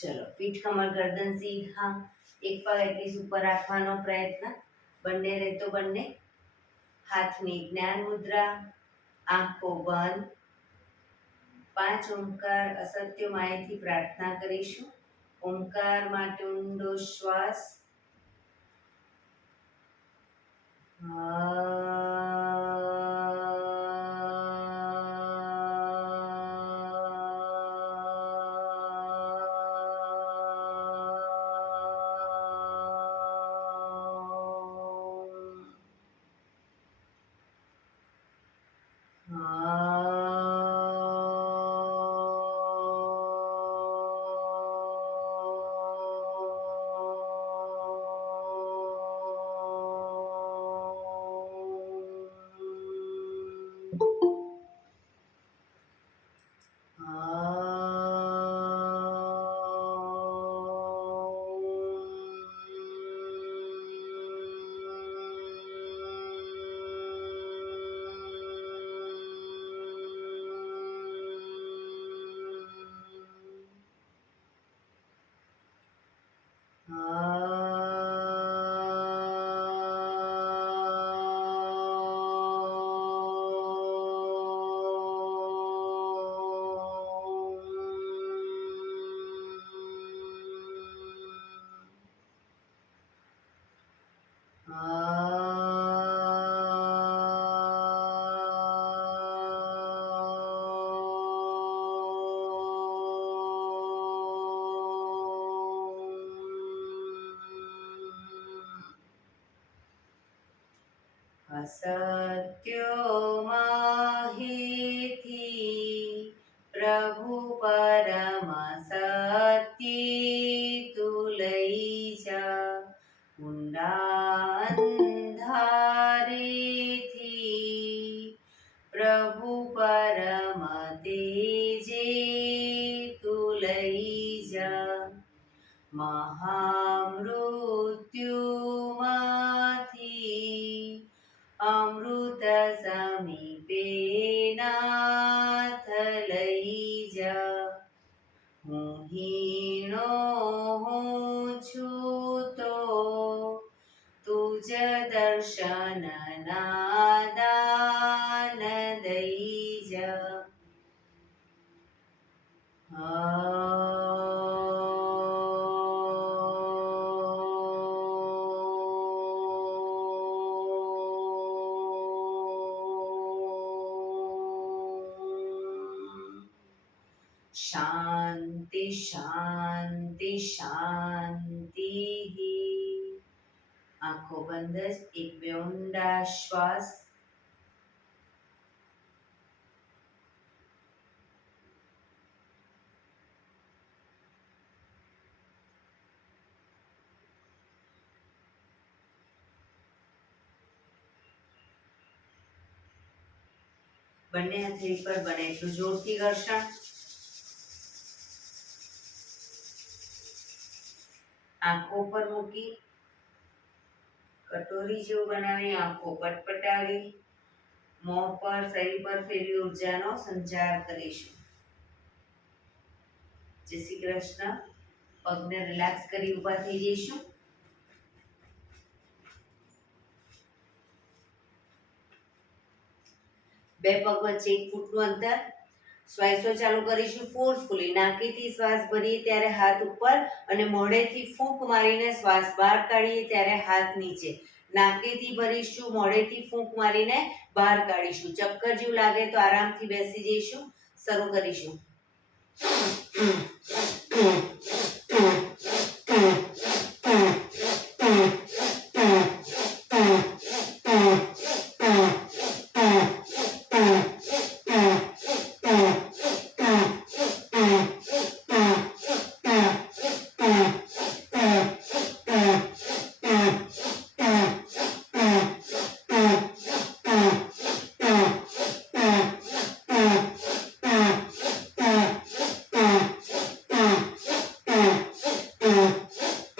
ચલો, પીઠ કમર ગરદન સીધા, એક પગ એટલીસ્ટ ઉપર રાખવાનો પ્રયત્ન, બંને રહેતો બંને. હાથની જ્ઞાન મુદ્રા, આંખો બંધ. 5 ઓમકાર અસત્ય માયથી પ્રાર્થના કરીશું. ઓમકાર માટે ઊંડો શ્વાસ. અસત્યો માહિથી પ્રભુ પરમ સત્ય તું લઈ જા. ઊંડા અંધારેથી પ્રભુ પરમ તેજે તું લઈ જા. મહામૃત્યુમાંથી અમૃત સમીપે નાથ લઈ જા. હું હીણો હું છું તો તુજ દર્શન ના દાન દઈ જા. શાંતિ શાંતિ શાંતિ. આંખો બંધ જ એક બે ઊંડા શ્વાસ. બંને હથેળી પર બને એટલું જોરથી ઘર્ષણ. આંખો પર મૂકી કટોરી જેવું બનાવી આંખો પટપટાવી મોં પર શરીર પર ફેરવી ઉર્જાનો સંચાર કરીશું. જય શ્રી કૃષ્ણ. પગને રિલેક્સ કરી ઊભા થઈ જઈશું. બે પગ વચ્ચે 1 ફૂટનું અંતર. શ્વાસો ચાલુ કરીશું ફોર્સફુલી. નાકેથી શ્વાસ ભરીએ ત્યારે હાથ ઉપર અને મોઢેથી ફૂંક મારીને શ્વાસ બહાર કાઢીએ ત્યારે હાથ નીચે. નાકેથી ભરીશું, મોઢેથી ફૂંક મારીને બહાર કાઢીશું. ચક્કર જેવું લાગે તો આરામથી બેસી જઈશું. શરૂ કરીશું.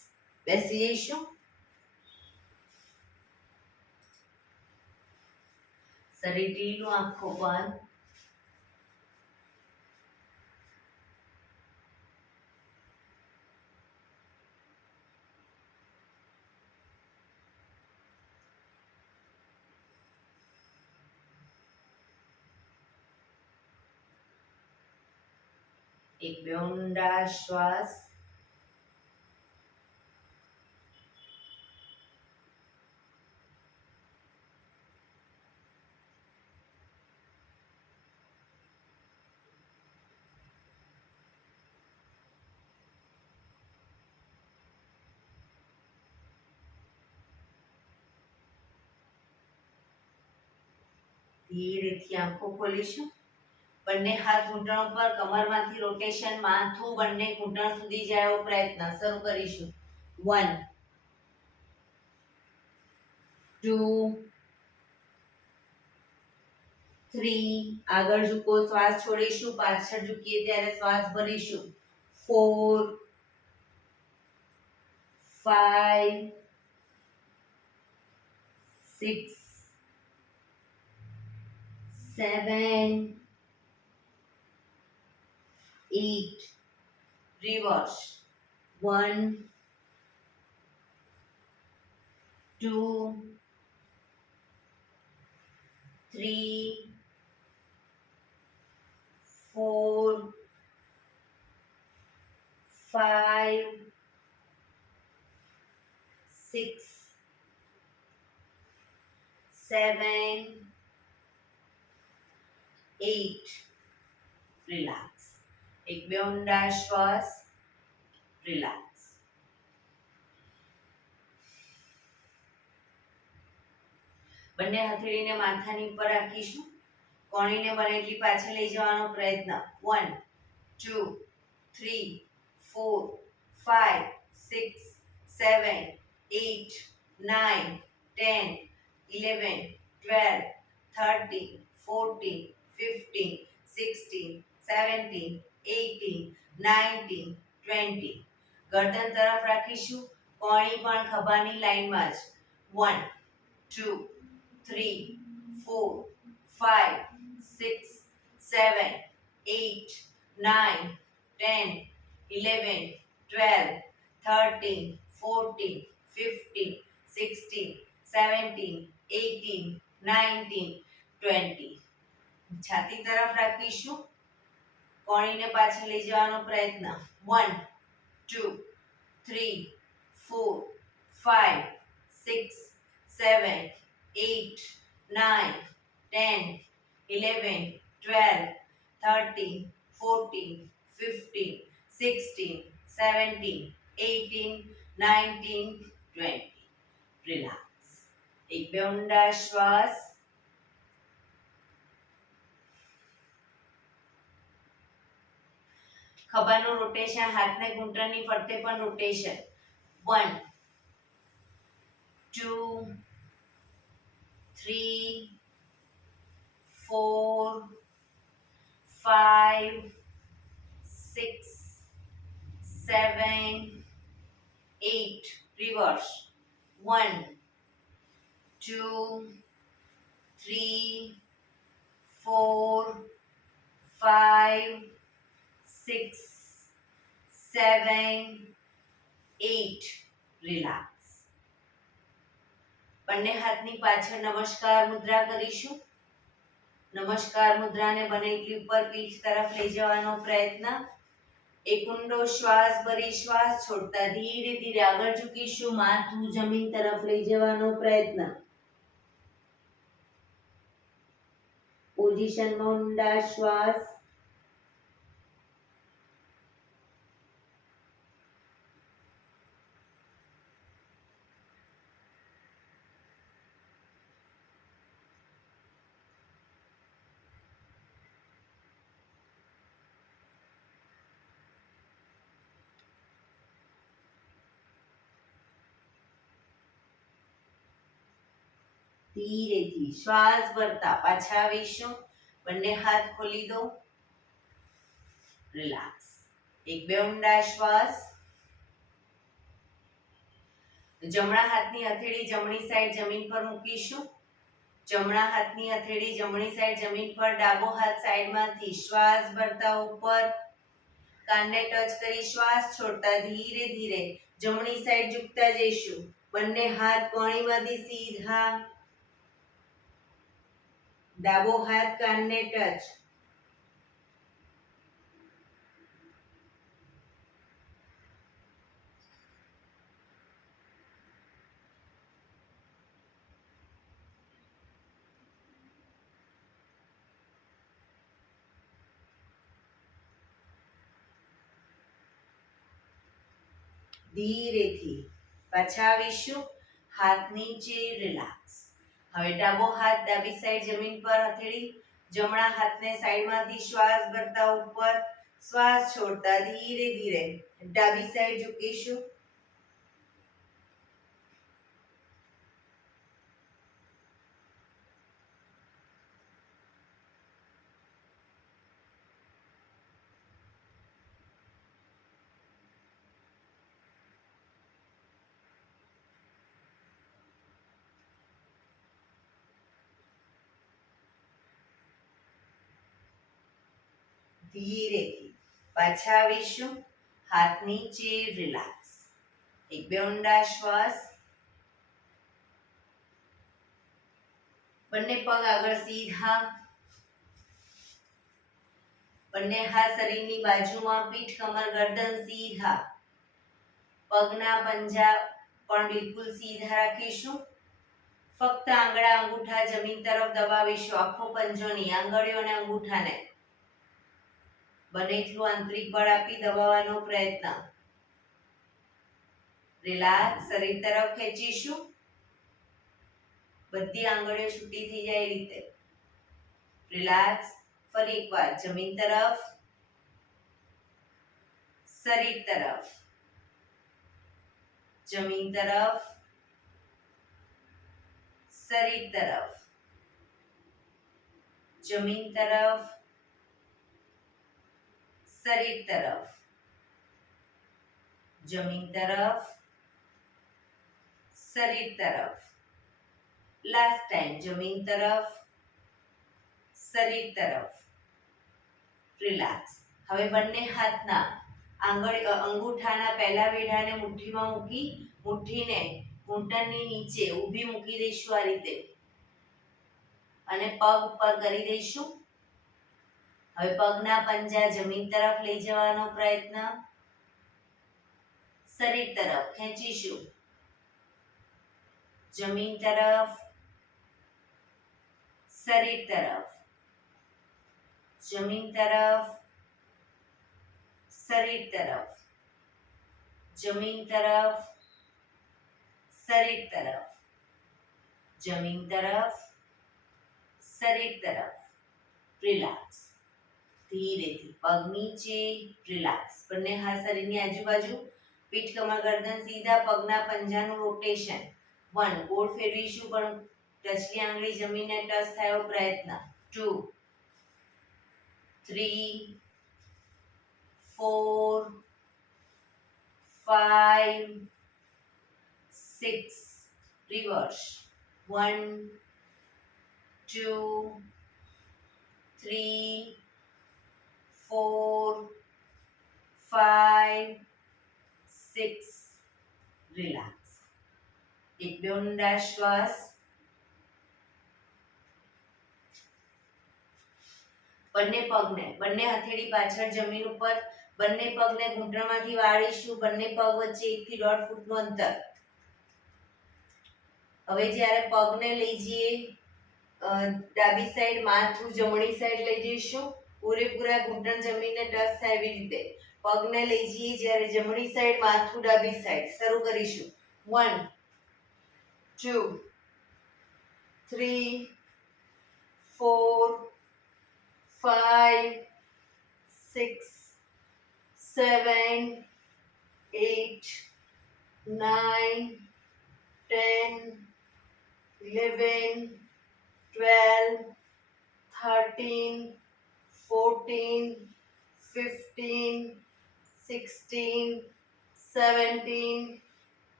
બેસી જઈશું. શરીર ઢીલું, આંખો બંધ. એક બે ઊંડા શ્વાસ. ધીરેથી આંખો ખોલીશું. બંને હાથ ઘૂંટણ પર, કમરમાંથી રોટેશન, માથું બંને ઘૂંટણ સુધી જાય એવો પ્રયત્ન. શરૂ કરીશું. 1 2 3. આગળ ઝૂકો, શ્વાસ છોડીશું. પાછળ ઝૂકીએ ત્યારે શ્વાસ ભરીશું. 4 5 6 7 8. Reverse. 1 2 3 4 5 6 7 8. રિલેક્સ. એક બે ઊંડા શ્વાસ. રિલેક્સ. બંને હથેળીને માથાની ઉપર રાખીશું. કોણીને બને એટલી પાછળ લઈ જવાનો પ્રયત્ન. 1 2 3 4 5 6 7 8 9 10 11 12 13 14 15 16 17 18 19 20. ગરદન તરફ રાખીશું. કોણી પણ ખભાની લાઈનમાં જ. 1 2 3 4 5 6 7 8 9 10 11 12 13 14 15 16 17 18 19 20. છાતી તરફ રાખીશું. કોણીને પાછળ લઈ જવાનો પ્રયત્ન. 1 2 3 4 5 6 7 8 9 10 11 12 13 14 15 16 17 18 19 20. રિલેક્સ. એક બે ઊંડા શ્વાસ. ખભાનું રોટેશન, હાથને ઘૂંટણની ફરતે પણ રોટેશન. 1 2 3 4 5 6 7 8. Reverse. 1 2 3 4 5 6 7 8. રિલેક્સ. બંને હાથની પાછળ નમસ્કાર મુદ્રા કરીશું. નમસ્કાર મુદ્રાને બને એટલી ઉપર પીઠ તરફ લઈ જવાનો પ્રયત્ન. એક ઊંડો શ્વાસ ભરી શ્વાસ છોડતા ધીરે ધીરે આગળ ઝૂકીશું. માથું જમીન તરફ લઈ જવાનો પ્રયત્ન. પોઝિશનમાં ઊંડા શ્વાસ. ધીરેથી શ્વાસ ભરતા પાછા આવીશું. બંને હાથ ખોલી દો. રિલેક્સ. એક બે ઊંડા શ્વાસ. જમણા હાથની હથેળી જમણી સાઈડ જમીન પર મૂકીશું. જમણા હાથની હથેળી જમણી સાઈડ જમીન પર, ડાબો હાથ સાઈડમાંથી શ્વાસ ભરતા ઉપર, કાનને ટચ કરી શ્વાસ છોડતા ધીરે ધીરે જમણી સાઈડ ઝૂકતા જઈશું. બંને હાથ કોણીમાંથી સીધા, ડાબો હાથ કાનને ટચ. ધીરેથી પાછા આવીશું. હાથ નીચે, રિલેક્સ. હવે ડાબો હાથ ડાબી સાઈડ જમીન પર હથેળી, જમણા હાથને સાઈડમાંથી શ્વાસ ભરતા ઉપર, શ્વાસ છોડતા ધીરે ધીરે ડાબી સાઈડ ઝૂકીશું. ધીરેથી પાછા આવીશું. હાથ નીચે, રિલેક્સ. એક બે ઊંડા શ્વાસ. બંને પગ આગળ સીધા, બંને હાથ શરીરની બાજુમાં, પીઠ કમર ગરદન સીધા. પગના પંજા પણ બિલકુલ સીધા રાખીશું. ફક્ત આંગળા અંગૂઠા જમીન તરફ દબાવીશું. આખો પંજો નહીં, આંગળીઓ અને અંગૂઠાને બને એટલું આંતરિક બળ આપી દબાવવાનો પ્રયત્ન. રિલેક્સ. શરીર તરફ ખેંચીશું. બધી આંગળીઓ છૂટી થઈ જાય એ રીતે. રિલેક્સ. ફરી એકવાર જમીન તરફ, શરીર તરફ, જમીન તરફ, શરીર તરફ, જમીન તરફ, શરીર તરફ, જમીન તરફ, શરીર તરફ. લાસ્ટ ટાઈમ જમીન તરફ, શરીર તરફ. રિલેક્સ. હવે બંને હાથના અંગૂઠાના પહેલા વેઢાને મુઠ્ઠીમાં મૂકી, મુઠ્ઠીને ઘૂંટણની નીચે ઊભી મૂકી દઈશું આ રીતે, અને પગ ઉપર કરી દઈશું. હવે પગના પંજા જમીન તરફ લઈ જવાનો પ્રયત્ન. શરીર તરફ ખેંચીશું. જમીન તરફ, શરીર તરફ, જમીન તરફ, શરીર તરફ, જમીન તરફ, શરીર તરફ, જમીન તરફ, શરીર તરફ. રિલેક્સ. ધીરેથી પગ નીચે, રિલેક્સ. બંને હાથ શરીરની આજુબાજુ, પીઠ કમર ગરદન સીધા, પગના પંજાનું રોટેશન. 1 ગોળ ફેરવીશું પણ ટચલી આંગળી જમીનને ટચ થાય એવો પ્રયત્ન. 2 3 4 5 6 રિવર્સ. 1 2 3 4 5 6. રિલેક્સ. એક બે ઊંડા શ્વાસ. બંને પગને, બંને હથેળી પાછળ જમીન ઉપર, બંને પગને ઘૂંટણમાંથી વાળીશું. બંને પગ વચ્ચે 1 થી 1.5 ફૂટનું અંતર. હવે જ્યારે પગને લઈ જઈએ ડાબી સાઈડ, માથું જમણી સાઈડ લઈ જઈશું. પૂરેપૂરા ઘૂંટણ જમીનને ટચ થાય એવી રીતે પગને લઈ જઈએ. જ્યારે જમણી સાઈડ, માથું ડાબી સાઈડ. શરૂ કરીશું. 1 2 3 4 5 6 7 8 9 10 11 12 13 14 15 16 17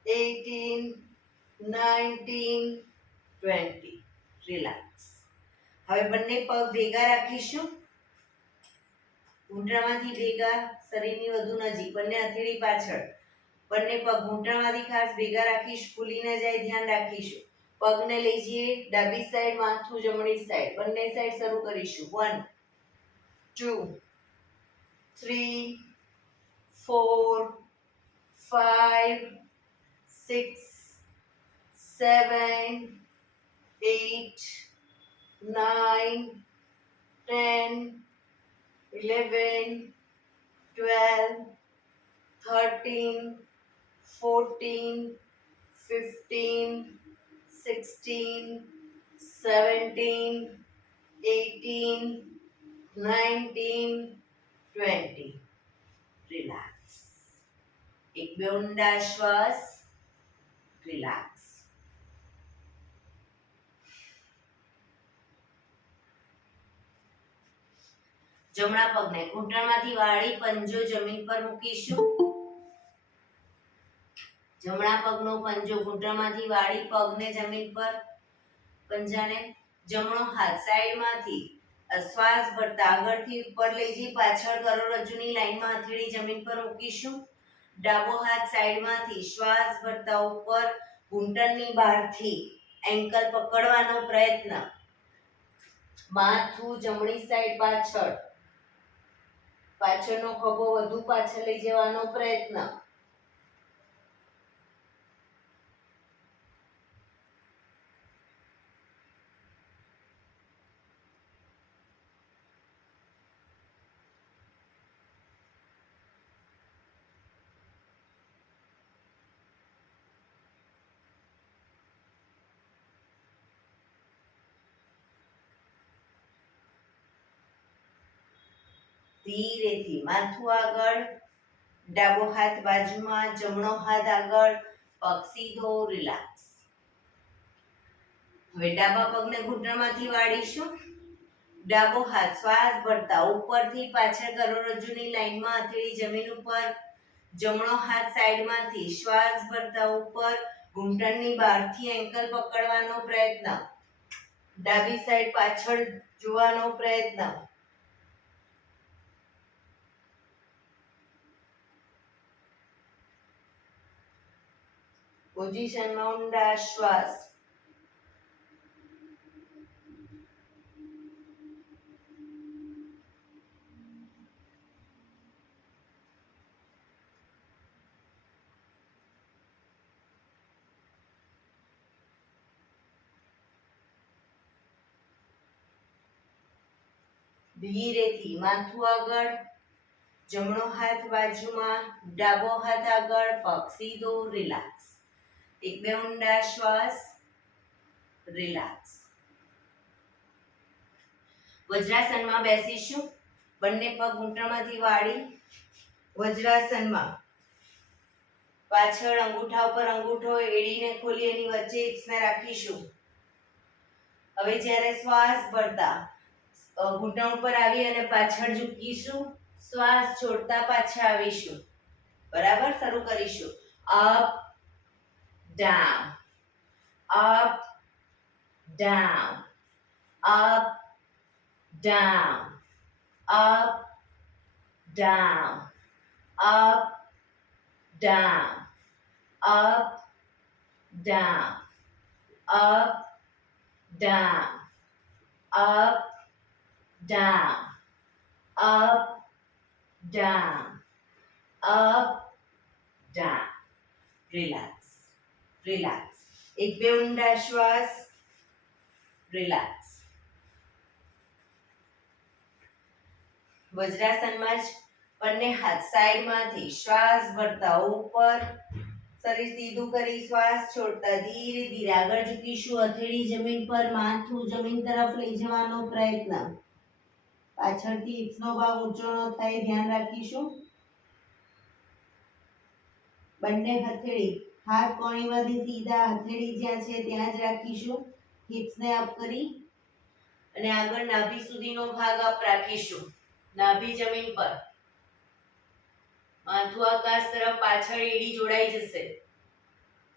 18, 19, 20. રિલેક્સ. હવે બંને પગ ભેગા રાખીશું. ઘૂંટણમાંથી ભેગા, શરીરની વધુ નજીક, બંને હથેળી પાછળ. બંને પગ ઘૂંટણમાંથી ખાસ ભેગા રાખીશું, ખુલી ન જાય, ધ્યાન રાખીશું. પગને લઈ જઈએ ડાબી સાઈડ, માથું જમણી સાઈડ, બંને સાઈડ શરૂ કરીશું. 1, 2, 3, 4, 5, 6, 7, 8, 9, 10, 11, 12, 13, 14, 15, 16, 17, 18, 19, 20. રિલેક્સ. એક બે ઊંડા શ્વાસ. રિલેક્સ. જમણા પગને ઘૂંટણમાંથી વાળી પંજો જમીન પર મૂકીશું. જમણા પગનો પંજો ઘૂંટણમાંથી વાળી પગને જમીન પર, પંજાને જમણો હાથ સાઈડમાંથી શ્વાસ ભરતા આગળથી ઉપર લઈ જઈ પાછળ કરોડરજ્જુની લાઈનમાં હથેળી જમીન પર મૂકીશું. ડાબો હાથ સાઈડમાંથી શ્વાસ ભરતા ઉપર ઘૂંટણની બહારથી એન્કલ પકડવાનો પ્રયત્ન. માથું જમણી સાઈડ પાછળ, પાછળનો ખભો વધુ પાછળ લઈ જવાનો પ્રયત્ન. ધીરેથી માથું આગળ, ડાબો હાથ બાજુમાં, જમણો હાથ આગળ, પગ સીધો. રિલેક્સ. હવે ડાબા પગને ઘૂંટણમાંથી વાળીશું. ડાબો હાથ શ્વાસ ભરતા ઉપરથી પાછળ કરોડરજ્જુની લાઈનમાં હથેળી જમીન ઉપર. જમણો હાથ સાઈડમાંથી શ્વાસ ભરતા ઉપર ઘૂંટણની બહારથી એન્કલ પકડવાનો પ્રયત્ન. ડાબી સાઈડ પાછળ જોવાનો પ્રયત્ન. પોઝિશનમાં ઊંડા શ્વાસ. ધીરેથી માથું આગળ, જમણો હાથ બાજુમાં, ડાબો હાથ આગળ, પગ સીધો. રિલેક્સ. એક બે ઊંડા શ્વાસ. રિલેક્સ. વજ્રાસનમાં બેસીશું. બંને પગ ઘૂંટણમાંથી વાળી વજ્રાસનમાં. પાછળ અંગૂઠા ઉપર અંગૂઠો, એડીને ખોલી એની વચ્ચે હિપ્સને રાખીશું. હવે જ્યારે શ્વાસ ભરતા ઘૂંટણ ઉપર આવી અને પાછળ ઝૂકીશું. શ્વાસ છોડતા પાછા આવીશું. બરાબર. શરૂ કરીશું. Up down, up down, up down, up down, up down, up down, up down, up, down, up, down, up, down. Relax, relax. એક બે ઊંડા શ્વાસ. રિલેક્સ. વજ્રાસનમાં જ બંને હાથ સાઈડમાંથી શ્વાસ ભરતા ઉપર, શરીર સીધું કરી શ્વાસ છોડતા ધીરે ધીરે આગળ ઝૂકીશું. હથેળી જમીન પર, માથું જમીન તરફ લઈ જવાનો પ્રયત્ન. પાછળથી હિપ્સનો ભાગ ઊંચો ન થાય, ધ્યાન રાખીશું. બંને હથેળી હાથ કોણીમાંથી સીધા, હથેળી જ્યાં છે ત્યાં જ રાખીશું. હિપ્સને અપ કરી અને આગળ નાભી સુધીનો ભાગ અપ રાખીશું. નાભી જમીન પર, માથું આકાશ તરફ, પાછળ એડી જોડાઈ જશે.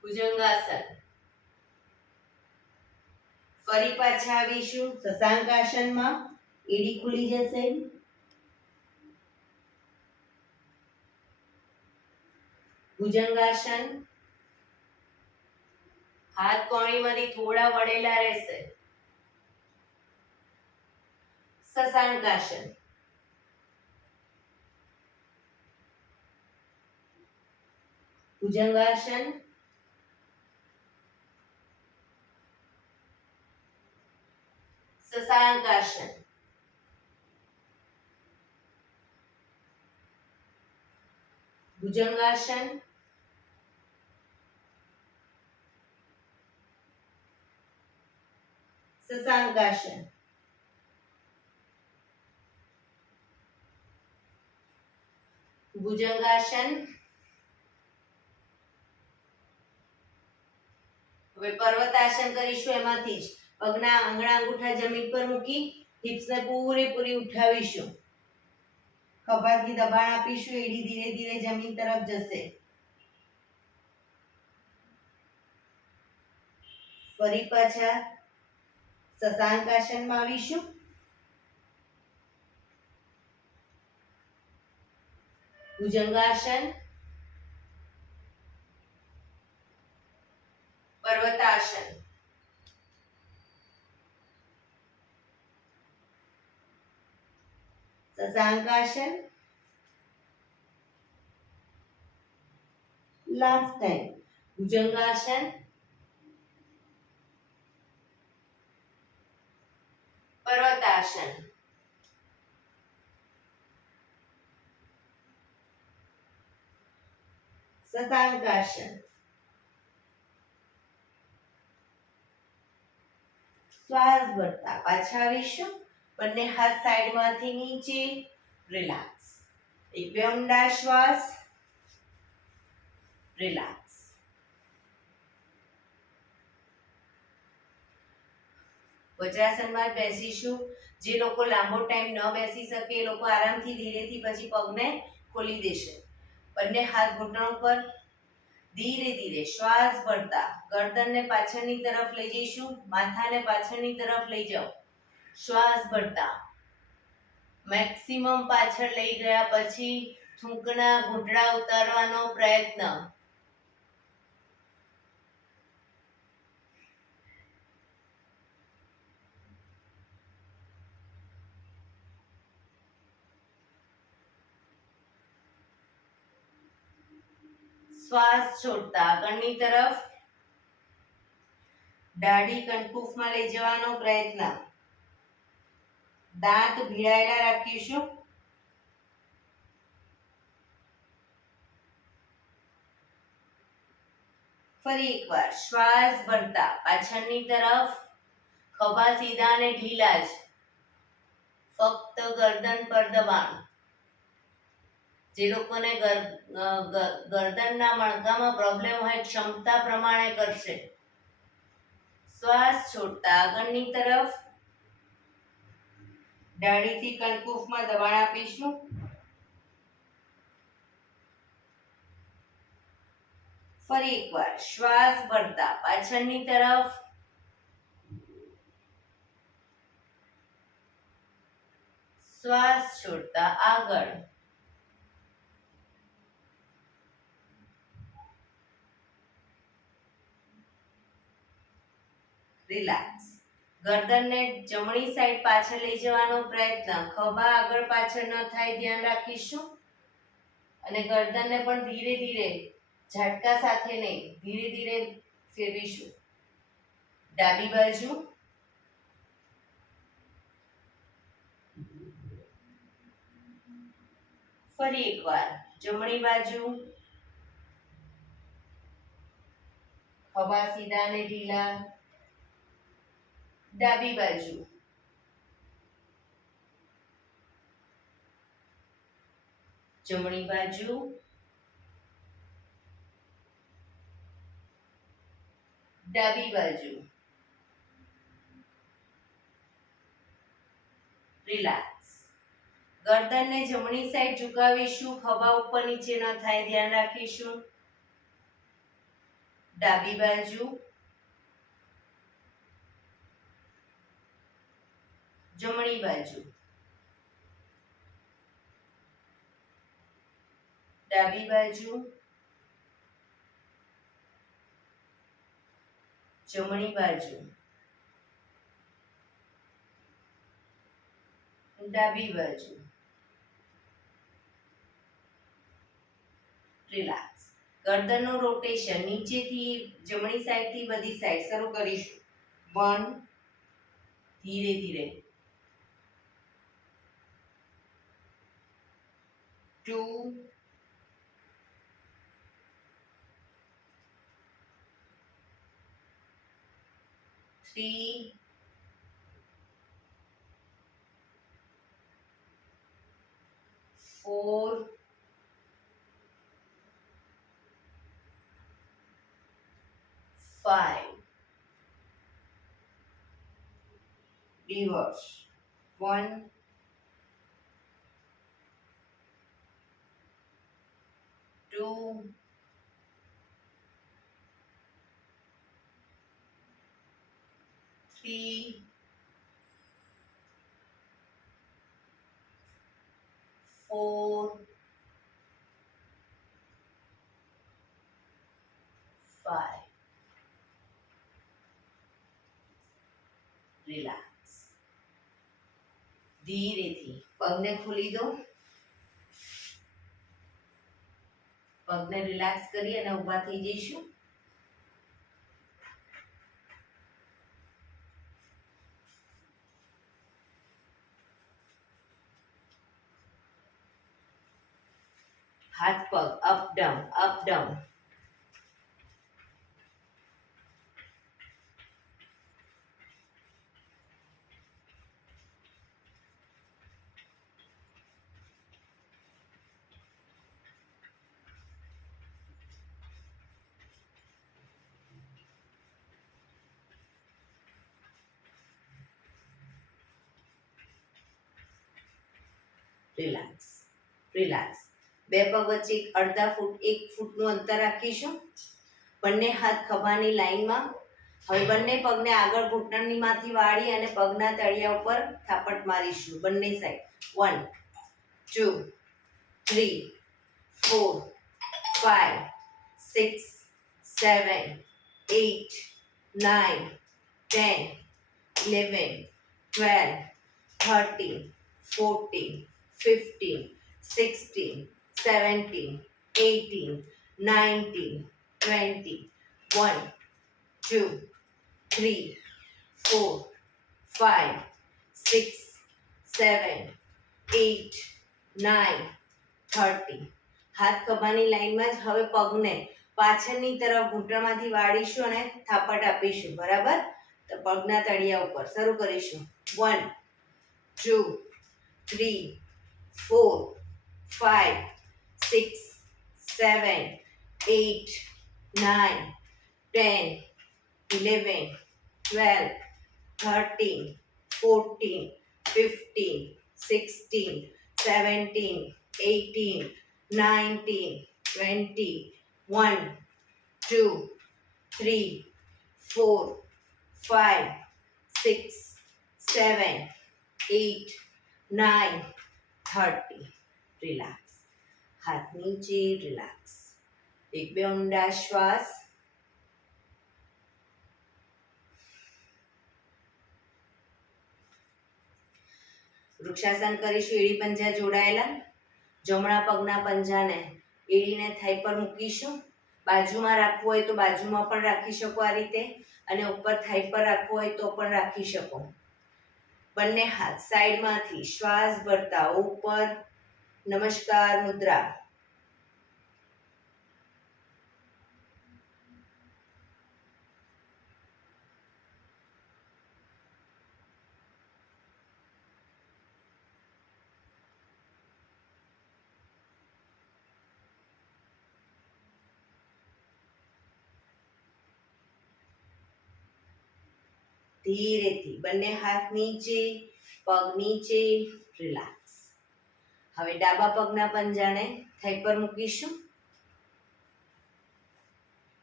ભુજંગાસન. ફરી પાછા આવીશું શશાંકાસનમાં. એડી ખુલી જશે. ભુજંગાસન. હાથ કોણીમાંથી થોડા વળેલા રહેશે. શશાંકાસન. ભુજંગાસન. શશાંકાસન. ભુજંગાસન. શશાંકાસન. ભુજંગાસન. હવે પર્વતાસન કરીશું. એમાંથી જ પગના આંગળા અંગૂઠા જમીન પર મૂકી હિપ્સને પૂરેપૂરી ઉઠાવીશું. ખભાથી દબાણ આપીશું. એડી ધીરે ધીરે જમીન તરફ જશે. ફરી પાછા શશાંકાસનમાં આવીશું. ભુજંગાસન. પર્વતાસન. શશાંકાસન. Last time bhujangasana. પર્વતાસન. શશાંકાસન. શ્વાસ ભરતા પાછા આવીશું. બંને હાથ સાઈડમાંથી નીચે. રિલેક્સ. એક બે ઊંડા શ્વાસ. રિલેક્સ. વજ્રાસનમાં બેસીશું. જે લોકો લાંબો ટાઈમ ન બેસી શકે એ લોકો આરામથી ધીરેથી પછી પગને ખોલી દેશે. બંને હાથ ઘૂંટણો પર. ધીરે ધીરે શ્વાસ ભરતા ગરદનને પાછળની તરફ લઈ જઈશું. માથાને પાછળની તરફ લઈ જાઓ. શ્વાસ ભરતા મેક્સિમમ પાછળ લઈ ગયા પછી થૂંકના ઘૂંટડા ઉતારવાનો પ્રયત્ન. શ્વાસ છોડતા આગળની તરફ દાઢી કંઠપૂફમાં લઈ જવાનો પ્રયત્ન. દાંત ભીડાયેલા રાખીશું. ફરી એકવાર શ્વાસ ભરતા પાછળની તરફ. ખભા સીધા અને ઢીલા જ. ફક્ત ગરદન પર દબાણ. જે લોકોને ગરદનના મણકામાં પ્રોબ્લેમ હોય ક્ષમતા પ્રમાણે કરશે. શ્વાસ છોડતા આગળની તરફ દાઢીથી કંઠપૂફમાં દબાણ આપીશું. ફરી એકવાર શ્વાસ ભરતા પાછળની તરફ. શ્વાસ છોડતા આગળ. રિલેક્સ. ગરદનને જમણી સાઈડ પાછળ લઈ જવાનો પ્રયત્ન. ખભા આગળ પાછળ ન થાય ધ્યાન રાખીશું. અને ગરદનને પણ ધીરે ધીરે ઝટકા સાથે નહીં ધીરે ધીરે ફેરવીશું. ડાબી બાજુ. ફરી એકવાર જમણી બાજુ. ખભા સીધા અને ઢીલા. ડાબી બાજુ. જમણી બાજુ. ડાબી બાજુ. રિલેક્સ. ગરદનને જમણી સાઈડ ઝુકાવીશું. ખભા ઉપર નીચે ન થાય ધ્યાન રાખીશું. ડાબી બાજુ, જમણી બાજુ, ડાબી બાજુ, જમણી બાજુ, ડાબી બાજુ. રિલેક્સ. ગરદનનું રોટેશન નીચેથી જમણી સાઈડથી બધી સાઈડ શરૂ કરીશું. 1, ધીરે ધીરે, 2, 3, 4, 5. Reverse. 1, 2, 3, 4, 5. રિલેક્સ. ધીરેથી પગને ખોલી દો. પગને રિલેક્સ કરી અને ઊભા થઈ જઈશું. હાથ પગ up down, up down. Relax, relax. બે પગ વચ્ચે અડધા ફૂટ 1 ફૂટનું અંતર રાખીશું. બંને હાથ ખભાની લાઈનમાં. હવે બંને પગને આગળ ઘૂંટણનીમાંથી વાળી અને પગના તળિયા ઉપર થાપટ મારીશું બંને સાઈડ. 1, 2, 3, 4, 5, 6, 7, 8, 9, 10, 11, 12, 13, 14, 15, 16, 17, 18, 19, 20, 1, 2, 3, 4, 5, 6, 7, 8, 9, 30. હાથ ખભાની લાઈનમાં જ. હવે પગને પાછળની તરફ ઘૂંટણમાંથી વાળીશું અને થાપટ આપીશું. બરાબર? તો પગના તળિયા ઉપર શરૂ કરીશું. 1, 2, 3, 4, 5, 6, 7, 8, 9, 10, 11, 12, 13, 14, 15, 16, 17, 18, 19, 20, 1, 2, 3, 4, 5, 6, 7, 8, 9, 30. રિલેક્સ. હાથ નીચે, રિલેક્સ. 1-2 ઊંડા શ્વાસ. વૃક્ષાસન કરીશું. એડી પંજા જોડાયેલા. જમણા પગના પંજાને એડીને થાઈ પર મૂકીશું. બાજુમાં રાખવું હોય તો બાજુમાં પણ રાખી શકો આ રીતે, અને ઉપર થાઈ પર રાખવું હોય તો પણ રાખી શકો. બંને હાથ સાઈડમાંથી શ્વાસ ભરતા ઉપર. નમસ્કાર મુદ્રા. ધીરેથી બંને હાથ નીચે, પગ નીચે. રિલેક્સ. હવે ડાબા પગના પંજાને થાઈ પર મૂકીશું.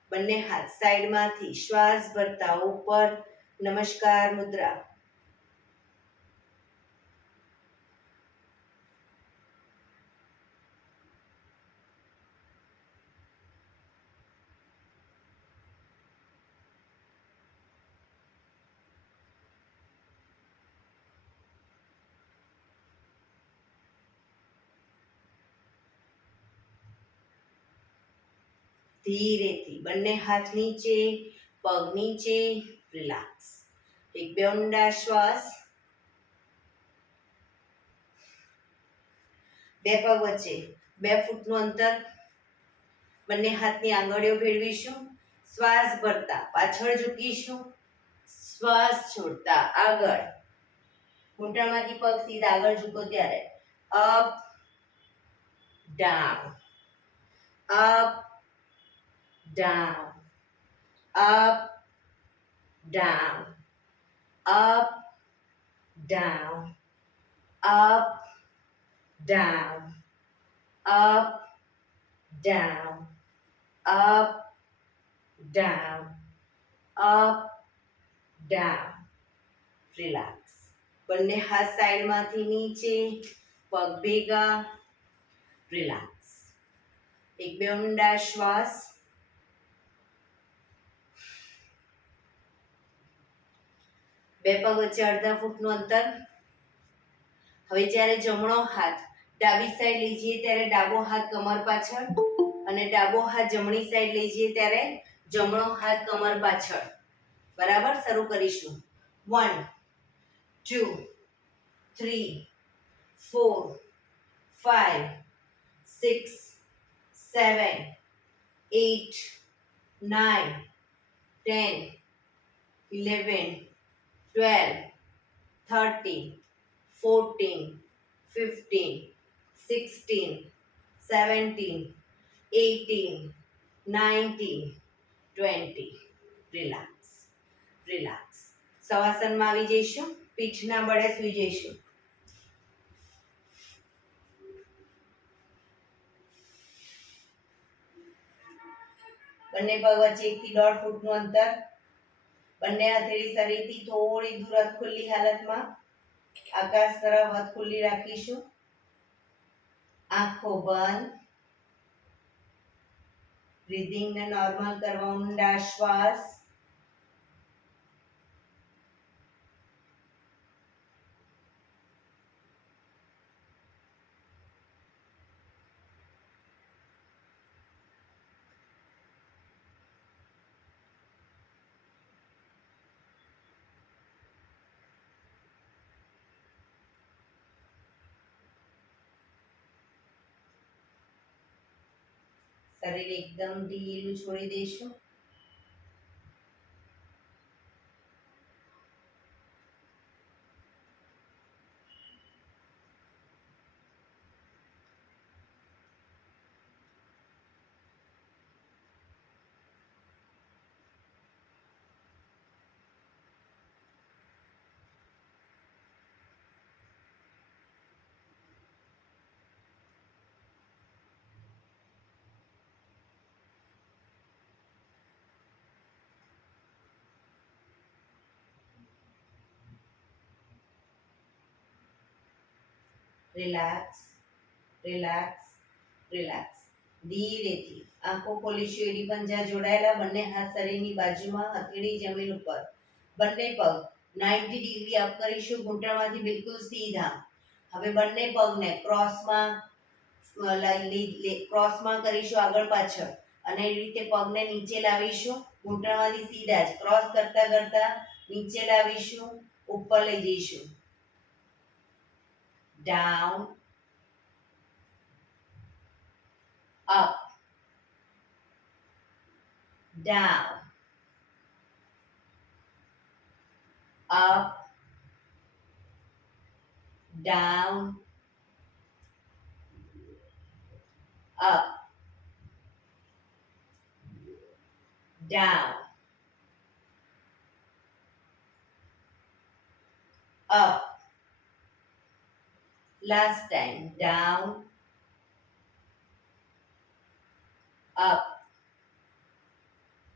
બંને હાથ સાઈડમાંથી શ્વાસ ભરતા ઉપર, નમસ્કાર મુદ્રા. ધીરેથી બંને હાથ નીચે, પગ નીચે, રિલેક્સ. એક બે ઊંડા શ્વાસ. બે પગ વચ્ચે 2 ફૂટનું અંતર. બંને હાથની આંગળીઓ ભેળવીશું. શ્વાસ ભરતા પાછળ ઝૂકીશું. શ્વાસ છોડતા આગળ. ઘૂંટણમાંથી પગ સીધા આગળ ઝૂકો ત્યારે up, down, up, down, up, down, up, down, up, down, up, down, up, down, up, down. Relax. બંને હાથ સાઈડમાંથી નીચે, પગ ભેગા. રિલેક્સ. એક બે ઊંડા શ્વાસ. બે પગ વચ્ચે અડધા ફૂટનું અંતર. હવે જ્યારે જમણો હાથ ડાબી સાઈડ લઈ જઈએ ત્યારે ડાબો હાથ કમર પાછળ અને ડાબો હાથ જમણી સાઈડ લઈ જઈએ ત્યારે જમણો હાથ કમર પાછળ. બરાબર, શરૂ કરીશું. 1 2 3 4 5 6 7 8 9 10 11 12 13 14 15 16 17 18 19 20. Relax, relax. શવાસનમાં આવી જઈશું. પીઠના બળે સૂઈ જઈશું. બંને પગ વચ્ચે 1 થી 1.5 ફૂટનું અંતર. બંને હથેળી શરીરથી થોડી દૂર હાથ ખુલ્લી હાલતમાં. આકાશ તરફ હાથ ખુલ્લી રાખીશું. આંખો બંધ. બ્રીધિંગને નોર્મલ કરવા ઊંડા શ્વાસ. શરીર એકદમ ઢીલું છોડી દઈશું. Relax, relax, relax. ધીરેથી આંખો ખોલીશું. એડી પંજા જોડાયેલા. બંને હાથ શરીરની બાજુમાં, હથેળી જમીન ઉપર. બંને પગ 90 ડિગ્રી અપ કરીશું. ઘૂંટણમાંથી બિલકુલ સીધા. હવે બંને પગને ક્રોસમાં કરીશું, આગળ પાછળ. અને એ રીતે પગને નીચે લાવીશું. ઘૂંટણમાંથી સીધા જ ક્રોસ કરતા કરતા નીચે લાવીશું. ઉપર લઈ જઈશું. down, up, down, up, down, up, down, up. Last time. Down, up,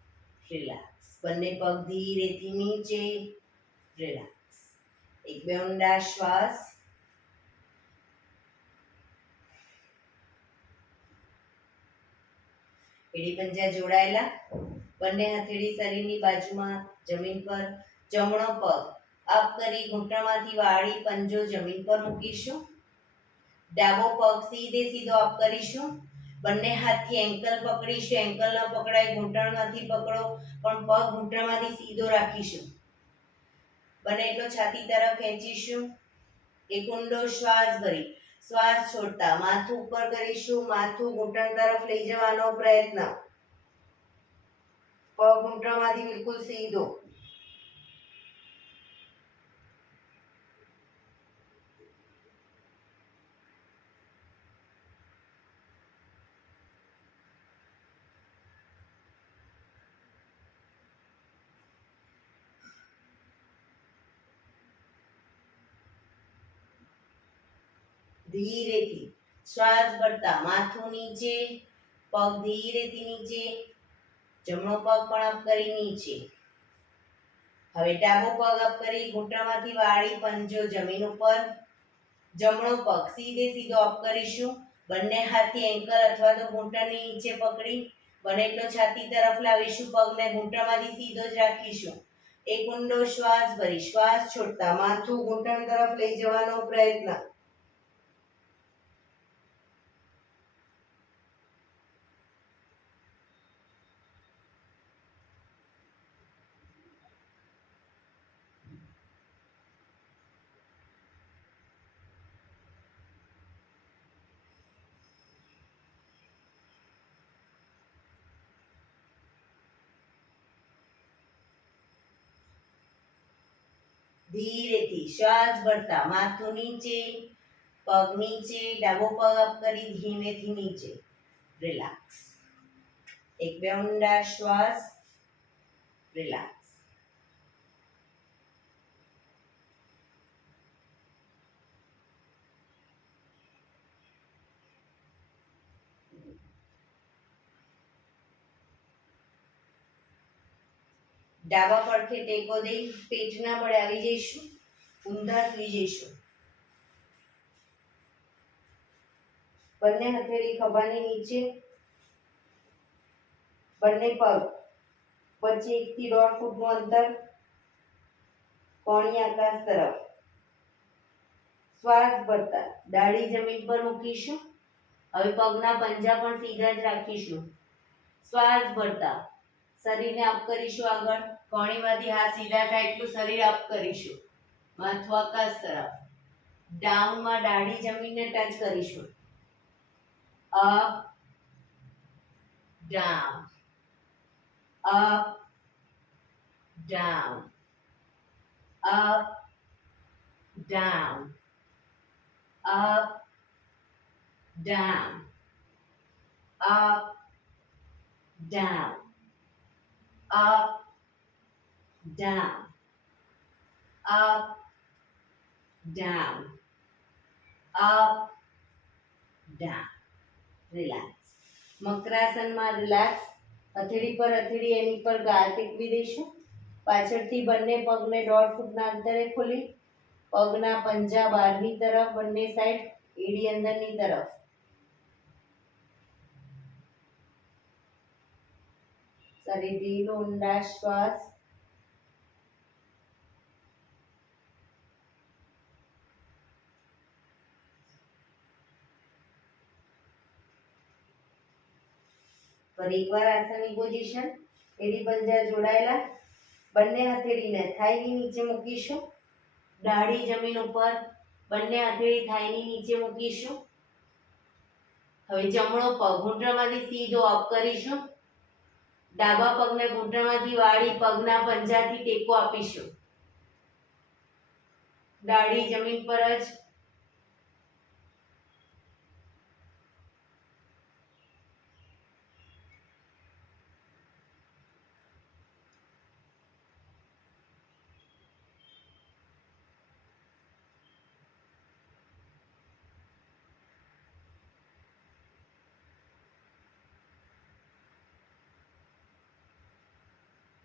relax. બંને પગ ધીરેથી નીચે, રિલેક્સ. એક બે ઊંડા શ્વાસ. એડી પંજા જોડાયેલા. બંને હથેળી શરીરની બાજુમાં જમીન પર. જમણો પગ અપ કરી ઘૂંટણમાંથી વાળી પંજો જમીન પર મૂકીશું. ડાબો પગ સીધે સીધો અપ કરીશું. બંને હાથથી એન્કલ પકડીશું. એન્કલ ન પકડાય, ઘૂંટણમાંથી પકડો, પણ પગ ઘૂંટણમાંથી સીધો રાખીશું. બને એટલો છાતી તરફ ખેંચીશું. એક ઊંડો શ્વાસ ભરી શ્વાસ છોડતા માથું ઉપર કરીશું. માથું ઘૂંટણ તરફ લઈ જવાનો પ્રયત્ન. પગ ઘૂંટણમાંથી બિલકુલ સીધો. ધીરેથી શ્વાસ ભરતા માથું નીચે, પગ ધીરેથી નીચે. જમણો પગ પણ અપ કરી નીચે. હવે ડાબો પગ અપ કરી ઘૂંટણમાંથી વાળી પંજો જમીન ઉપર. જમણો પગ સીધે સીધો અપ કરીશું. બંને હાથથી એન્કલ અથવા તો ઘૂંટણની નીચે પકડી બને એટલો છાતી તરફ લાવીશું. પગને ઘૂંટણમાંથી સીધો જ રાખીશું. એક ઊંડો શ્વાસ ભરી શ્વાસ છોડતા માથું ઘૂંટણ તરફ લઈ જવાનો પ્રયત્ન. ધીરેથી શ્વાસ ભરતા માથું નીચે, પગ નીચે. ડાબો પગ અપ કરી ધીમેથી નીચે, રિલેક્સ. એક બે ઊંડા શ્વાસ, રિલેક્સ. ડાબા પડખે ટેકો દઈ પેટના બળે આવી જઈશું. ઊંધા સુઈ જઈશું. બંને હથેળી ખભાની નીચે. બંને પગ વચ્ચે 1 થી 1.5 ફૂટનું અંતર. કોણી આકાશ તરફ. શ્વાસ ભરતા દાઢી જમીન પર મૂકીશું. હવે પગના પંજા પણ સીધા જ રાખીશું. શ્વાસ ભરતા શરીરને અપ કરીશું. આગળ કોણીમાંથી હાથ સીધા થાય એટલું શરીર અપ કરીશું. માથું આકાશ તરફ. ડાઉનમાં દાઢી જમીનને ટચ કરીશું. Up, down, up, down, up, down, up, down, up, down, up, down, up, down, up, down. Relax. મકરાસનમાં relax. હથેળી પર હથેળી એની પર ગાલ ટેકવી દઈશું. પાછળથી બંને પગને 1.5 ફૂટના અંતરે ખોલી પગના પંજા બહારની તરફ, બંને સાઈડ, એડી અંદરની તરફ. શરીર ઢીલો, ઊંડા શ્વાસ. ફરી એકવાર આસનની પોઝિશન. એડી પંજા જોડાયેલા. બંને હથેળીને થાઈની નીચે મૂકીશું. દાઢી જમીન ઉપર. બંને હથેળી થાઈની નીચે મૂકીશું. હવે જમણો પગ ઘૂંટણમાંથી સીધો અપ કરીશું. ડાબા પગને ઘૂંટણમાંથી વાળી પગના પંજાથી ટેકો આપીશું. દાઢી જમીન પર જ.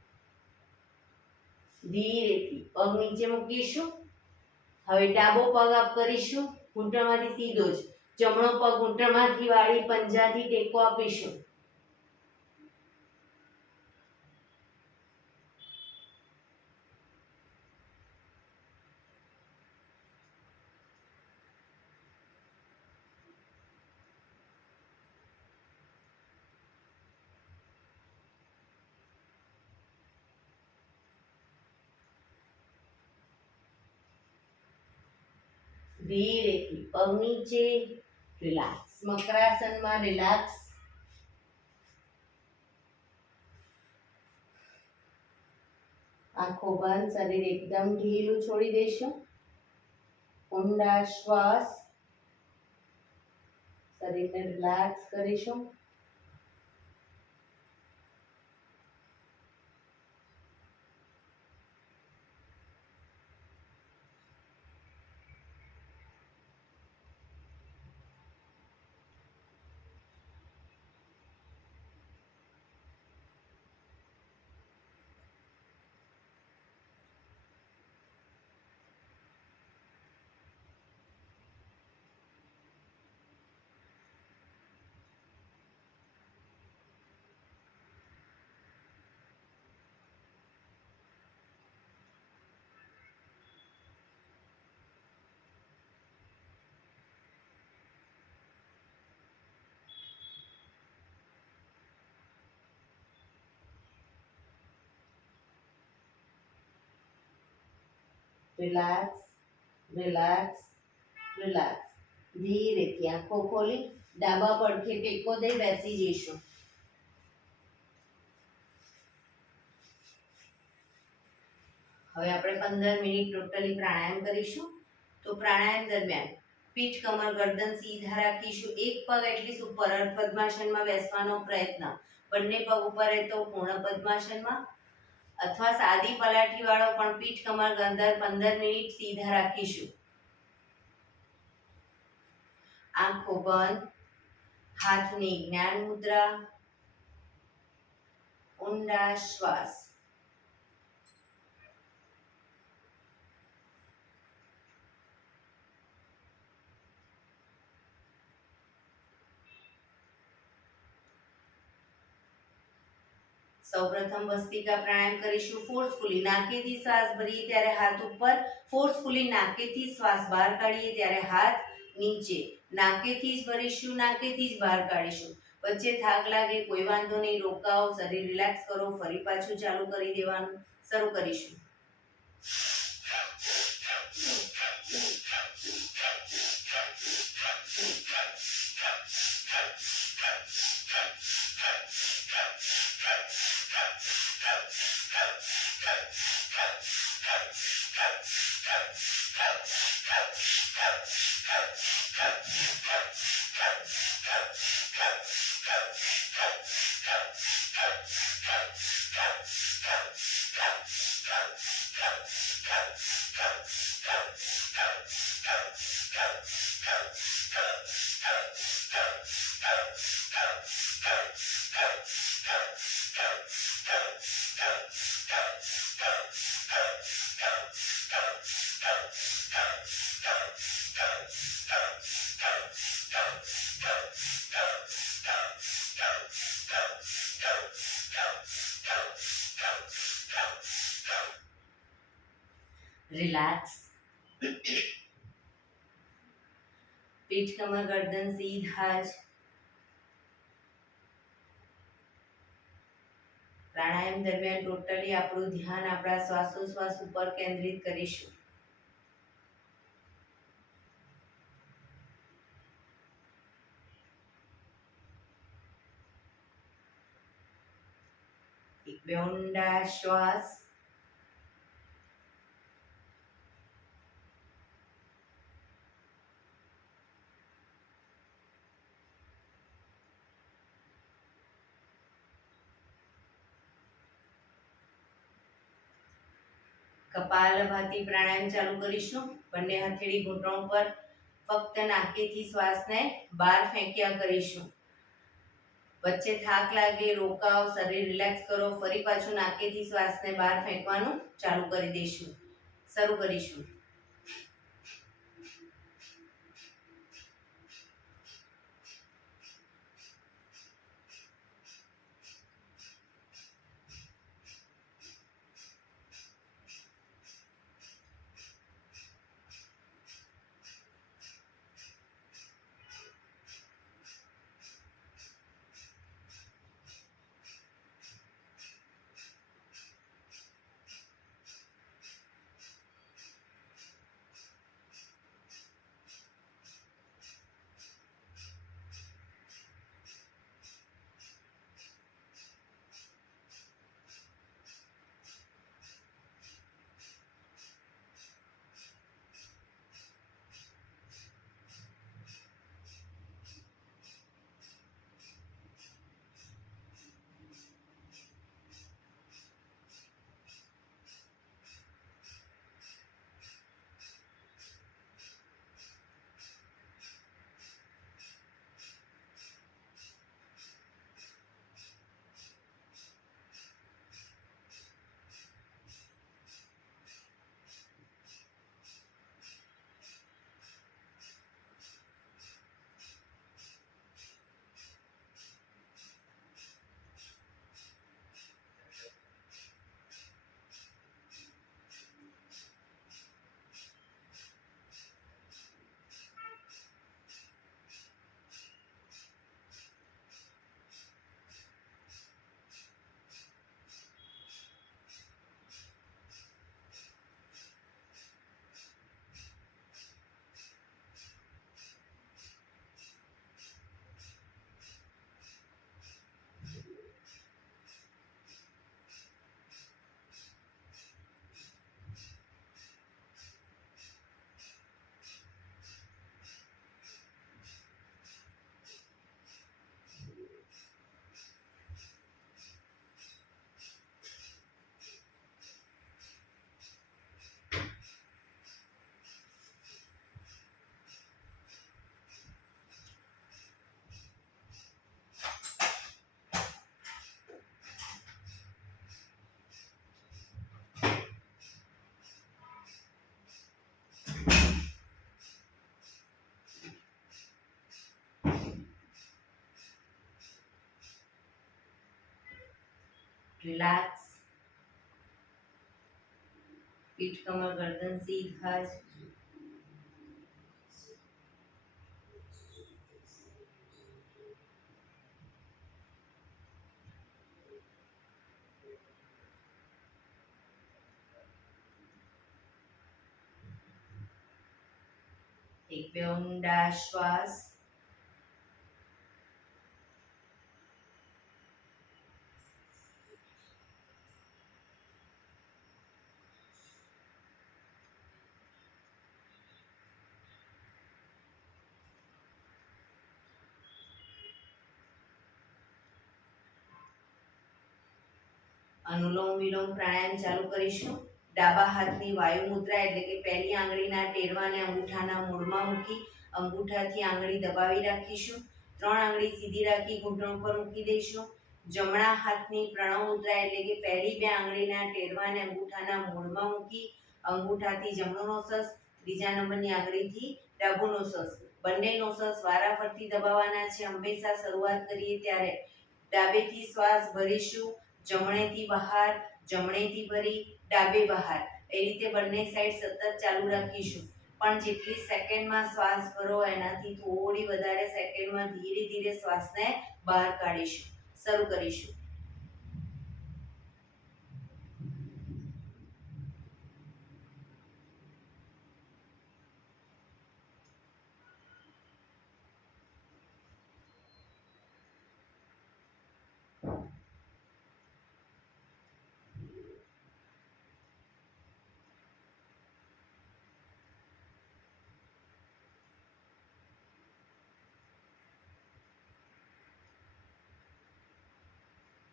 ધીરેથી પગ નીચે મૂકીશું. હવે ડાબો પગ અપ કરીશું, ઘૂંટણમાંથી સીધો જ. જમણો પગ ઘૂંટણમાંથી વાળી પંજાથી ટેકો આપીશું. ધીરેથી પગ નીચે, રિલેક્સ. મકરાસનમાં રિલેક્સ. આંખો બંધ, શરીર એકદમ ઢીલું છોડી દઈશું. ઊંડા શ્વાસ, શરીરને રિલેક્સ કરીશું. Relax, relax, relax. ધીરેથી આંખો ખોલી ડાબા પડખે ટેકો દઈ બેસી જઈશું. હવે આપણે 15 મિનિટ ટોટલી પ્રાણાયામ કરીશું. તો પ્રાણાયામ દરમિયાન પીઠ, કમર, ગરદન સીધા રાખીશું. એક પગ એટલીસ્ટ ઉપર અર્ધ પદ્માસનમાં બેસવાનો પ્રયત્ન. બંને પગ ઉપર રહે તો પૂર્ણ પદ્માસનમાં, અથવા સાદી પલાઠી વાળો પણ પીઠ, કમર, ગરદન 15 મિનિટ સીધા રાખીશું. આંખો બંધ, હાથની જ્ઞાન મુદ્રા, ઊંડા શ્વાસ. સૌપ્રથમ ભસ્ત્રિકા પ્રાણાયામ કરીશું. ફોર્સફુલી નાકેથી શ્વાસ ભરીએ ત્યારે હાથ ઉપર, ફોર્સફુલી નાકેથી શ્વાસ બહાર કાઢીએ ત્યારે હાથ નીચે. નાકેથી જ ભરીશું, નાકેથી જ બહાર કાઢીશું. વચ્ચે થાક લાગે કોઈ વાંધો નહીં, રોકાઓ, શરીર રિલેક્સ કરો, ફરી પાછું ચાલુ કરી દેવાનું. શરૂ કરીશું. રિલેક્સ. પીઠ, કમર, ગરદન સીધા જ. પ્રાણાયામ દરમિયાન ટોટલી આપણું ધ્યાન આપણા શ્વાસોશ્વાસ ઉપર કેન્દ્રિત કરીશું. એક બે ઊંડા શ્વાસ. કપાલભાતિ પ્રાણાયામ ચાલુ કરીશું. બંને હથેળી ઘૂંટણ પર, ફક્ત નાકેથી શ્વાસને બહાર ફેંક્યા કરીશું. વચ્ચે થાક લાગે રોકાવ, શરીર રિલેક્સ કરો, ફરી પાછું નાકેથી શ્વાસને બહાર ફેંકવાનું ચાલુ કરી દઈશું. શરૂ કરીશું. રિલેક્સ. પીઠ કમર ગરદન સીધા જ. એક બે ઊંડા શ્વાસ. અનુલોમ વિલોમ પ્રાણાયામ ચાલુ કરીશું. ડાબા હાથની વાયુ મુદ્રા એટલે કે પહેલી આંગળીના ટેરવાને અંગૂઠાના મૂળમાં મૂકી અંગૂઠાથી આંગળી દબાવી રાખીશું. 3 આંગળી સીધી રાખી ઘૂંટણ પર મૂકી દઈશું. જમણા હાથની પ્રણવ મુદ્રા એટલે કે પહેલી 2 આંગળીના ટેરવાને અંગૂઠાના મૂળમાં મૂકી અંગૂઠાથી જમણો નોસસ, ત્રીજા નંબરની આંગળીથી ડાબો નોસસ, બંને નોસસ વારાફરતી દબાવવાના છે. હંમેશા શરૂઆત કરીએ ત્યારે ડાબેથી શ્વાસ ભરીશું, જમણેથી બહાર, જમણેથી ભરી, ડાબે બહાર. એ રીતે બંને સાઈડ સતત ચાલુ રાખીશું. પણ જેટલી સેકન્ડમાં શ્વાસ ભરો એનાથી થોડી વધારે સેકન્ડમાં ધીરે ધીરે શ્વાસને બહાર કાઢીશું. શરૂ કરીશું.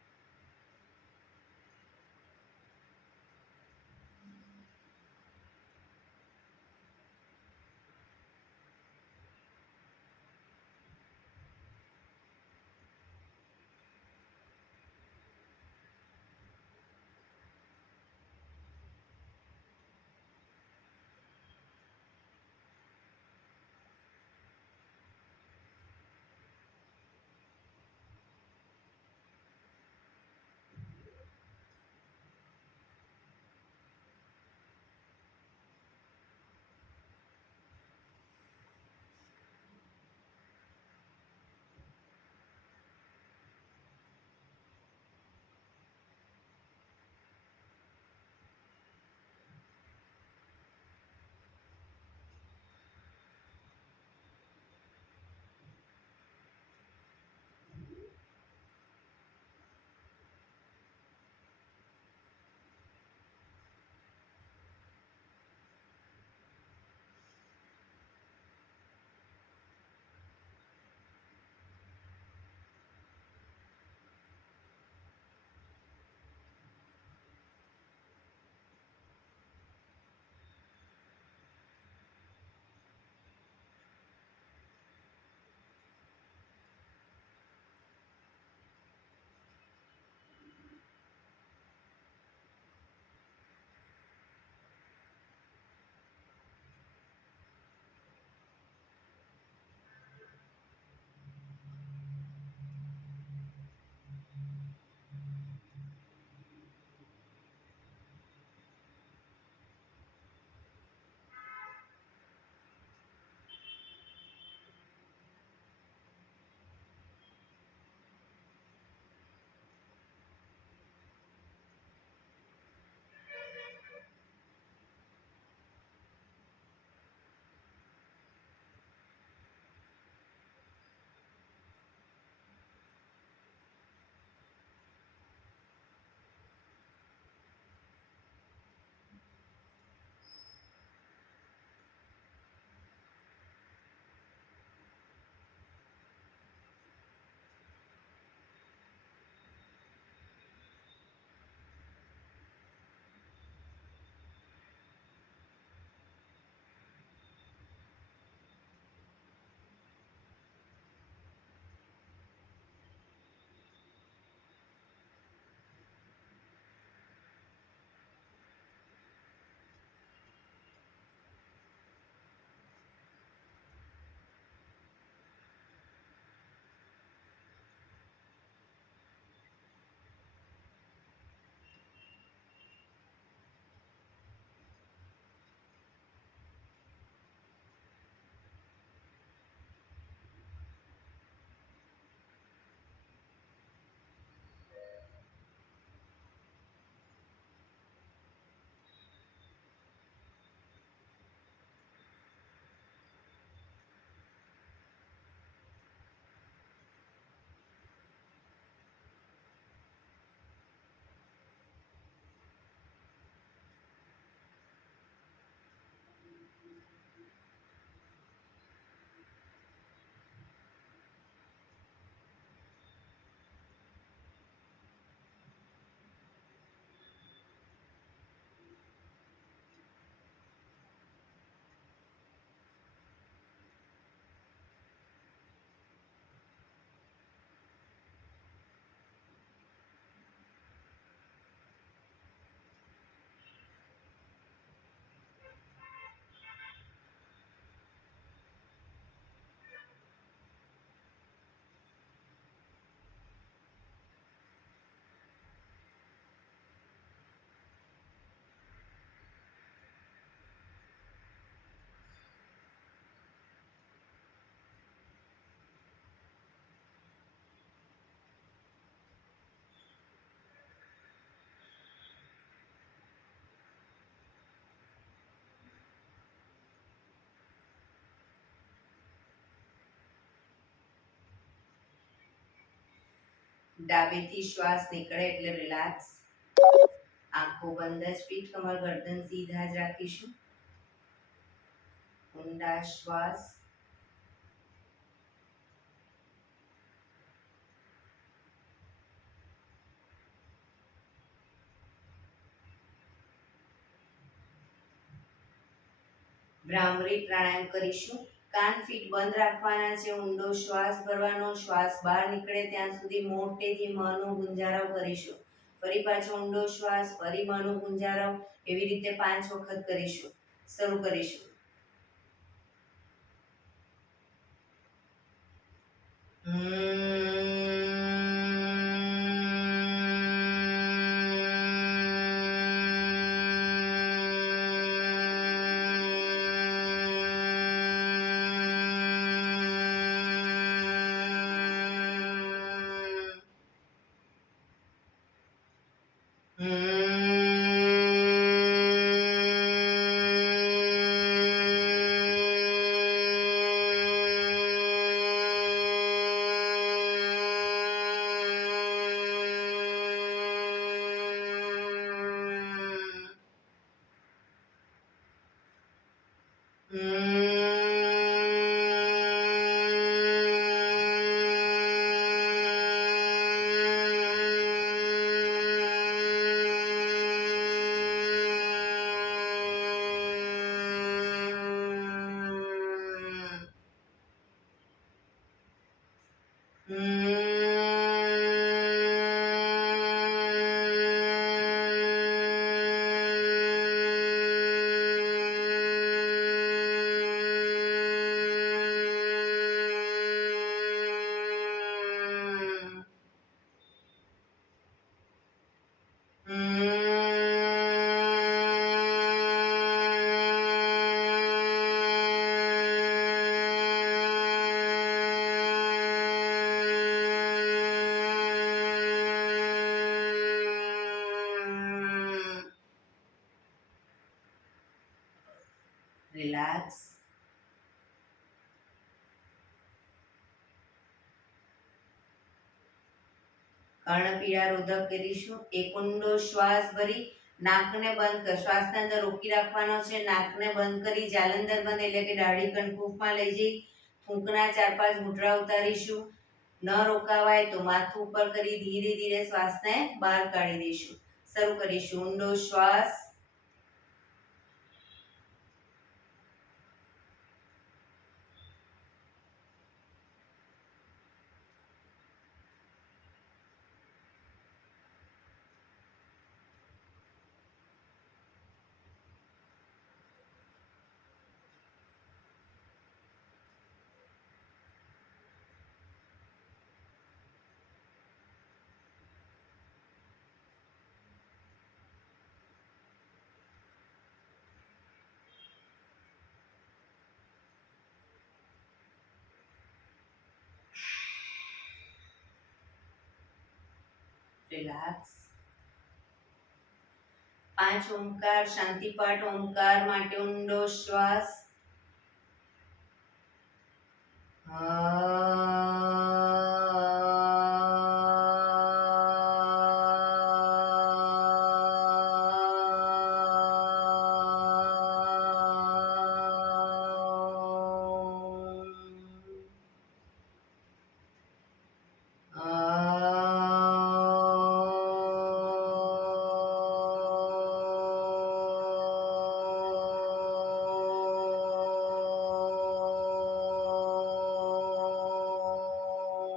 ડાબેથી શ્વાસ નીકળે એટલે રિલેક્સ. આંખો બંધ જ, પીઠ કમર ગરદન સીધા જ રાખીશું. ઊંડા શ્વાસ. ભ્રામરી પ્રાણાયામ કરીશું. કાન ફીટ બંધ રાખવાના છે. ઊંડો શ્વાસ ભરવાનો. શ્વાસ બહાર નીકળે ત્યાં સુધી મોટેથી મનો ગુંજારવ કરીશું. ફરી પાછો ઊંડો શ્વાસ, ફરી મનો ગુંજારવ. એવી રીતે 5 વખત કરીશું. શરૂ કરીશું. રિલેક્સ. કર્ણપીડા રોધક કરીશું. એક ઊંડો શ્વાસ ભરી નાકને બંધ કર. શ્વાસને અંદર રોકી રાખવાનો છે. નાકને બંધ કરી જાલંધર બંધ એટલે કે દાઢી કણકુફમાં લઈ જઈ ફૂંકના 4-5 ઘૂંટડા ઉતારીશું. ન રોકાવાય તો માથું ઉપર કરી ધીરે ધીરે શ્વાસને બહાર કાઢી દઈશું. શરૂ કરીશું. ઊંડો શ્વાસ. રિલેક્સ. 5 ઓમકાર શાંતિપાઠ. ઓમકાર માટે ઊંડો શ્વાસ.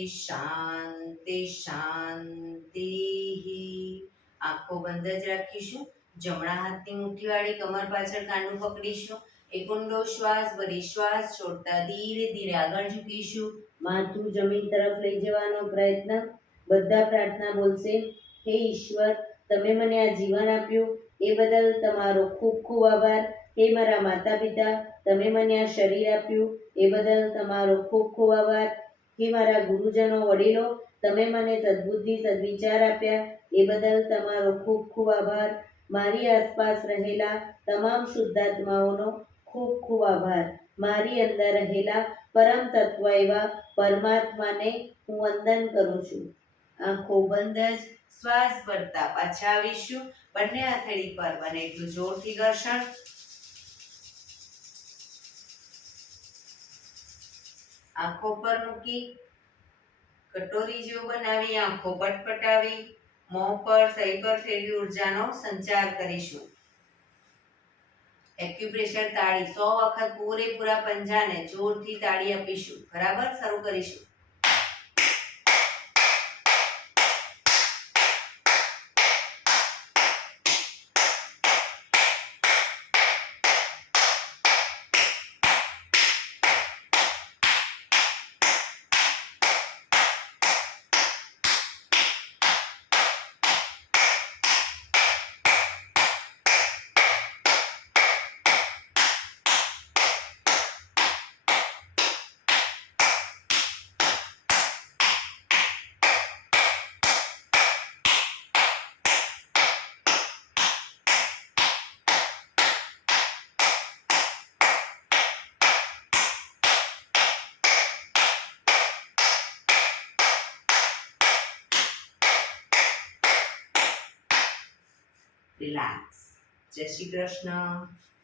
શાંતિ શાંતિ. આંખો બંધ જ રાખીશું. જમણા હાથની મુઠ્ઠીવાળી કમર પાછળ કાંડું પકડીશું. એક ઊંડો શ્વાસ ભરી શ્વાસ છોડતા ધીરે ધીરે આગળ ઝૂકીશું. માથું જમીન તરફ લઈ જવાનો પ્રયત્ન. બધા પ્રાર્થના બોલશે. હે ઈશ્વર, તમે મને આ જીવન આપ્યું એ બદલ તમારો ખૂબ ખૂબ આભાર. હે મારા માતા પિતા, તમે મને આ શરીર આપ્યું એ બદલ તમારો ખૂબ ખૂબ આભાર. હે મારા ગુરુજનો વડીલો, તમે મને સદબુદ્ધિ સદવિચાર આપ્યા એ બદલ તમારો ખૂબ ખૂબ આભાર. મારી આસપાસ રહેલા તમામ શુદ્ધાત્માઓનો ખૂબ ખૂબ આભાર. મારી અંદર રહેલા પરમ તત્વ એવા પરમાત્માને હું વંદન કરું છું. આંખો બંધ જ શ્વાસ ભરતા પાછા આવીશું. બંને હથેળી પર બને એટલું જોરથી ઘર્ષણ. આંખો પર મૂકી કટોરી જેવું બનાવી આંખો પટપટાવી મોં પર સહી પર ફેરવી ઉર્જાનો સંચાર કરીશું. એક્યુપ્રેશર તાળી 100 વખત પૂરેપૂરા પંજાને જોરથી તાળી આપીશું. બરાબર, શરૂ કરીશું. રિલેક્સ. જય શ્રી કૃષ્ણ.